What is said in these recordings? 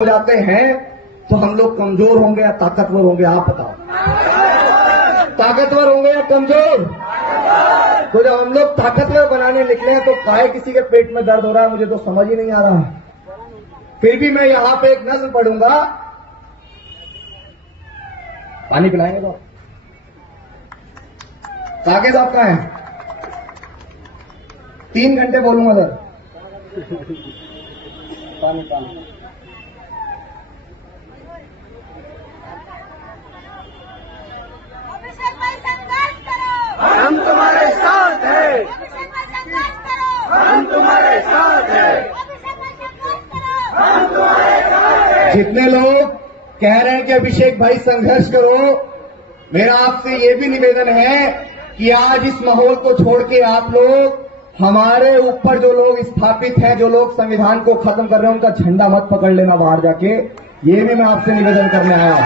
हो जाते हैं तो हम लोग कमजोर होंगे या ताकतवर होंगे? आप बताओ, ताकतवर होंगे या कमजोर? तो जब हम लोग ताकतवर बनाने निकले हैं तो काहे किसी के पेट में दर्द हो रहा है, मुझे तो समझ ही नहीं आ रहा है। फिर भी मैं यहां पे एक नज्म पढ़ूंगा। पानी पिलाएंगे तो साकेत साहब कहां है? 3 घंटे बोलूंगा सर। पानी पानी। हम तुम्हारे साथ हैं, हम तुम्हारे साथ हैं, हम तुम्हारे साथ हैं। जितने लोग कह रहे हैं कि अभिषेक भाई संघर्ष करो, मेरा आपसे ये भी निवेदन है कि आज इस माहौल को छोड़ के आप लोग हमारे ऊपर जो लोग स्थापित हैं, जो लोग संविधान को खत्म कर रहे हैं, उनका झंडा मत पकड़ लेना बाहर जाके। ये भी मैं आपसे निवेदन करने आया हूं।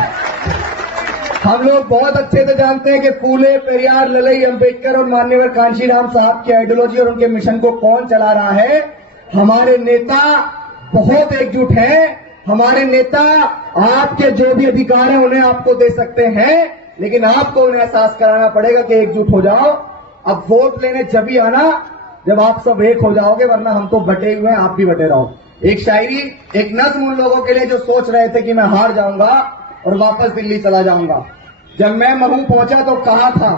हम लोग बहुत अच्छे से जानते हैं कि फूले, पेरियार, ललई, अंबेडकर और माननीय कांशीराम साहब की आइडियोलॉजी और उनके मिशन को कौन चला रहा है। हमारे नेता बहुत एकजुट हैं। हमारे नेता आपके जो भी अधिकार हैं उन्हें आपको दे सकते हैं, लेकिन आपको उन्हें एहसास कराना पड़ेगा कि एकजुट हो जाओ। अब वोट लेने जब ही आना जब आप सब एक हो जाओगे, वरना हम तो बटे हुए हैं, आप भी बटे रहो। एक शायरी, एक नज्म उन लोगों के लिए जो सोच रहे थे कि मैं हार जाऊंगा और वापस दिल्ली चला जाऊंगा। जब मैं महू पहुंचा तो कहा था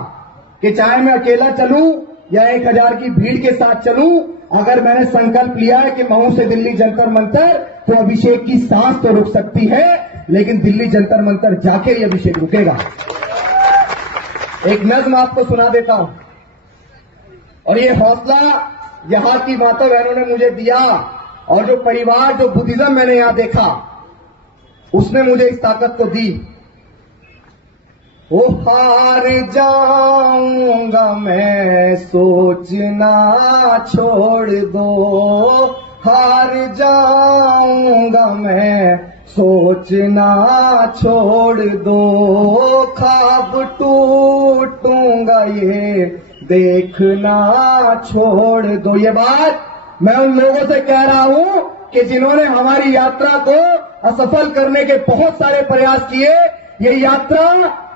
कि चाहे मैं अकेला चलूं या 1000 की भीड़ के साथ चलूं, अगर मैंने संकल्प लिया है कि महू से दिल्ली जंतर मंतर, तो अभिषेक की सांस तो रुक सकती है, लेकिन दिल्ली जंतर मंतर जाके ही अभिषेक रुकेगा। एक नज्म आपको सुना देता हूं, और ये हौसला यहां की माता बहनों ने मुझे दिया, और जो परिवार, जो बुद्धिज्म मैंने यहां देखा, उसने मुझे इस ताकत को दी। ओ हार जाऊंगा मैं, सोचना छोड़ दो, हार जाऊंगा मैं, सोचना छोड़ दो, ख्वाब टूटूंगा ये देखना छोड़ दो। ये बात मैं उन लोगों से कह रहा हूं कि जिन्होंने हमारी यात्रा को असफल करने के बहुत सारे प्रयास किए। ये यात्रा,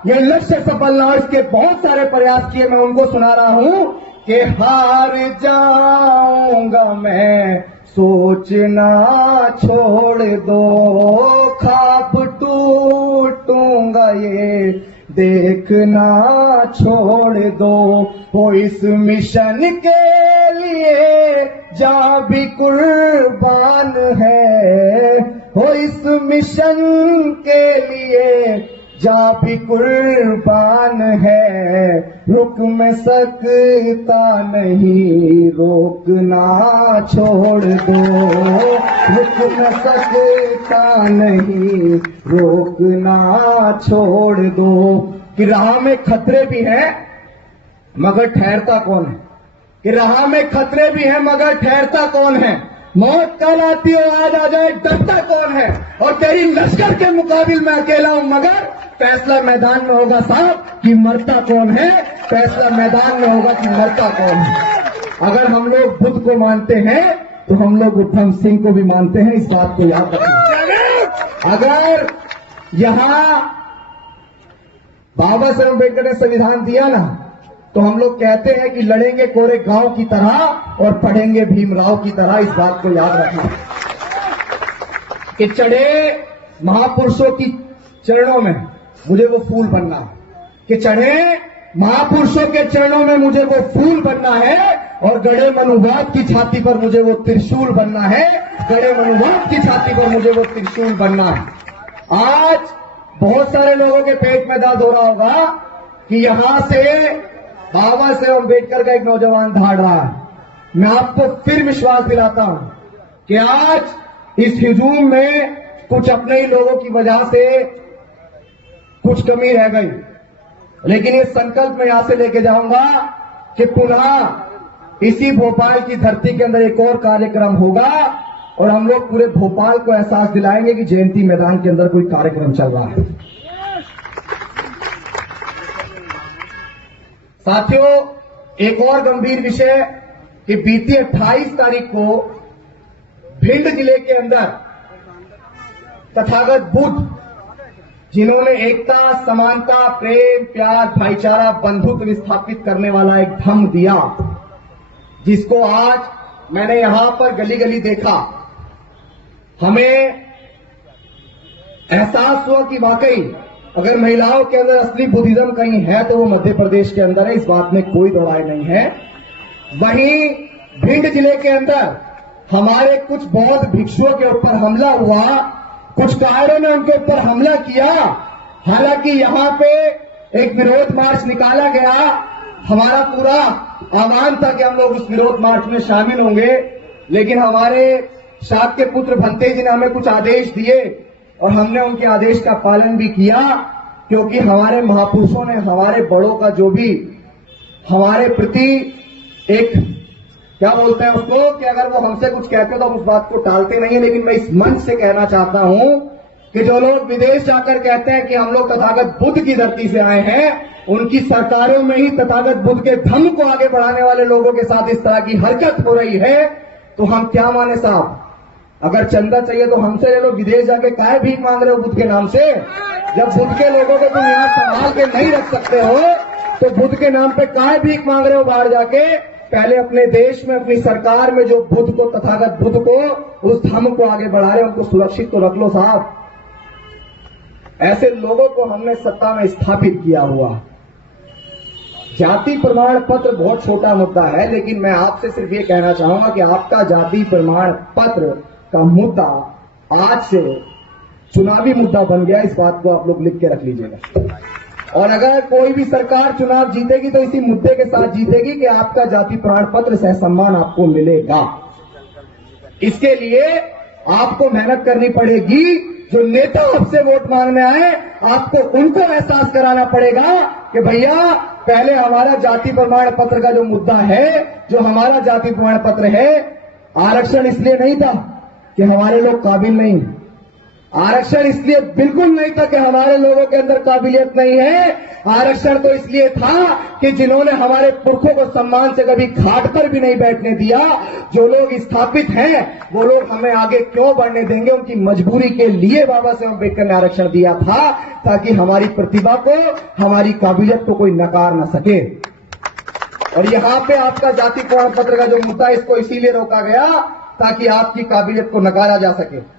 ये लक्ष्य सफल ना हो, इसके बहुत सारे प्रयास किए। मैं उनको सुना रहा हूं कि हार जाऊंगा मैं, सोचना छोड़ दो, ख्वाब टूटूंगा ये देखना छोड़ दो। हो इस मिशन के लिए जहां भी कुर्बान है, हो इस मिशन के लिए जहां भी कुर्बान है, रुक मैं सकता नहीं, रोकना छोड़ दो, रुक मैं सकता नहीं, रोकना छोड़ दो। कि राह में खतरे भी हैं मगर ठहरता कौन है, कि राह में खतरे भी हैं मगर ठहरता कौन है, मौत कल आती हो आज आ जाए डरता कौन है, और तेरी लश्कर के मुकाबिल मैं अकेला हूं, मगर फैसला मैदान में होगा साहब कि मरता कौन है, फैसला मैदान में होगा कि मरता कौन है। अगर हम लोग बुद्ध को मानते हैं तो हम लोग उधम सिंह को भी मानते हैं, इस बात को याद रखना। अगर यहां बाबा साहेब अम्बेडकर ने संविधान दिया ना, तो हम लोग कहते हैं कि लड़ेंगे कोरे गांव की तरह और पढ़ेंगे भीमराव की तरह, इस बात को याद रखना। कि चढ़े महापुरुषों की चरणों में मुझे वो फूल बनना है, कि चढ़े महापुरुषों के चरणों में मुझे वो फूल बनना है, और गड़े मनुवाद की छाती पर मुझे वो त्रिशूल बनना है, गड़े मनुवाद की छाती पर मुझे वो त्रिशूल बनना है। आज बहुत सारे लोगों के पेट में दर्द हो रहा होगा कि यहां से बाबा साहेब अम्बेडकर का एक नौजवान धाड़ रहा है। मैं आपको फिर विश्वास दिलाता हूं कि आज इस हुजूम में कुछ अपने ही लोगों की वजह से कुछ कमी रह गई, लेकिन ये संकल्प मैं यहां से लेके जाऊंगा कि पुनः इसी भोपाल की धरती के अंदर एक और कार्यक्रम होगा, और हम लोग पूरे भोपाल को एहसास दिलाएंगे कि जयंती मैदान के अंदर कोई कार्यक्रम चल रहा है। साथियों, एक और गंभीर विषय कि बीती 28 तारीख को भिंड जिले के अंदर तथागत बुद्ध, जिन्होंने एकता, समानता, प्रेम, प्यार, भाईचारा, बंधुत्व स्थापित करने वाला एक धम्म दिया, जिसको आज मैंने यहां पर गली गली देखा, हमें एहसास हुआ कि वाकई अगर महिलाओं के अंदर असली बुद्धिज्म कहीं है तो वो मध्य प्रदेश के अंदर है। इस बात में कोई दो राय नहीं है। वहीं भिंड जिले के अंदर हमारे कुछ बौद्ध भिक्षुओं के ऊपर हमला हुआ, कुछ कायरों ने उनके ऊपर हमला किया। हालांकि यहां पे एक विरोध मार्च निकाला गया, हमारा पूरा आह्वान था कि हम लोग उस विरोध मार्च में शामिल होंगे, लेकिन हमारे शाक्य पुत्र भंते जी ने हमें कुछ आदेश दिए और हमने उनके आदेश का पालन भी किया, क्योंकि हमारे महापुरुषों ने, हमारे बड़ों का जो भी हमारे प्रति एक क्या बोलते हैं उसको, कि अगर वो हमसे कुछ कहते हो तो हम उस बात को टालते नहीं है। लेकिन मैं इस मंच से कहना चाहता हूं कि जो लोग विदेश जाकर कहते हैं कि हम लोग तथागत बुद्ध की धरती से आए हैं, उनकी सरकारों में ही तथागत बुद्ध के धम्म को आगे बढ़ाने वाले लोगों के साथ इस तरह की हरकत हो रही है, तो हम क्या माने साहब? अगर चंदा चाहिए तो हमसे ले लो, विदेश जाके काहे भीख मांग रहे हो बुद्ध के नाम से? जब बुद्ध के लोगों को तुम यहां संभाल के नहीं रख सकते हो तो बुद्ध के नाम पे काहे भीख मांग रहे हो बाहर जाके? पहले अपने देश में, अपनी सरकार में जो बुद्ध को, तथागत बुद्ध को, उस धम्म को आगे बढ़ा रहे हैं, उनको सुरक्षित तो रख लो साहब। ऐसे लोगों को हमने सत्ता में स्थापित किया हुआ। जाति प्रमाण पत्र बहुत छोटा मुद्दा है, लेकिन मैं आपसे सिर्फ ये कहना चाहूंगा कि आपका जाति प्रमाण पत्र का मुद्दा आज से चुनावी मुद्दा बन गया। इस बात को आप लोग लिख के रख लीजिएगा। और अगर कोई भी सरकार चुनाव जीतेगी तो इसी मुद्दे के साथ जीतेगी कि आपका जाति प्रमाण पत्र सह सम्मान आपको मिलेगा। इसके लिए आपको मेहनत करनी पड़ेगी। जो नेता आपसे वोट मांगने आए, आपको उनको एहसास कराना पड़ेगा कि भैया पहले हमारा जाति प्रमाण पत्र का जो मुद्दा है, जो हमारा जाति प्रमाण पत्र है, आरक्षण इसलिए नहीं था कि हमारे लोग काबिल नहीं, आरक्षण इसलिए बिल्कुल नहीं था कि हमारे लोगों के अंदर काबिलियत नहीं है। आरक्षण तो इसलिए था कि जिन्होंने हमारे पुरखों को सम्मान से कभी घाट पर भी नहीं बैठने दिया, जो लोग स्थापित हैं, वो लोग हमें आगे क्यों बढ़ने देंगे? उनकी मजबूरी के लिए बाबा साहेब अम्बेडकर ने आरक्षण दिया था, ताकि हमारी प्रतिभा को, हमारी काबिलियत को कोई नकार न सके। और यहां पे आपका जाति प्रमाण पत्र का जो मुद्दा, इसको इसीलिए रोका गया ताकि आपकी काबिलियत को नकारा जा सके।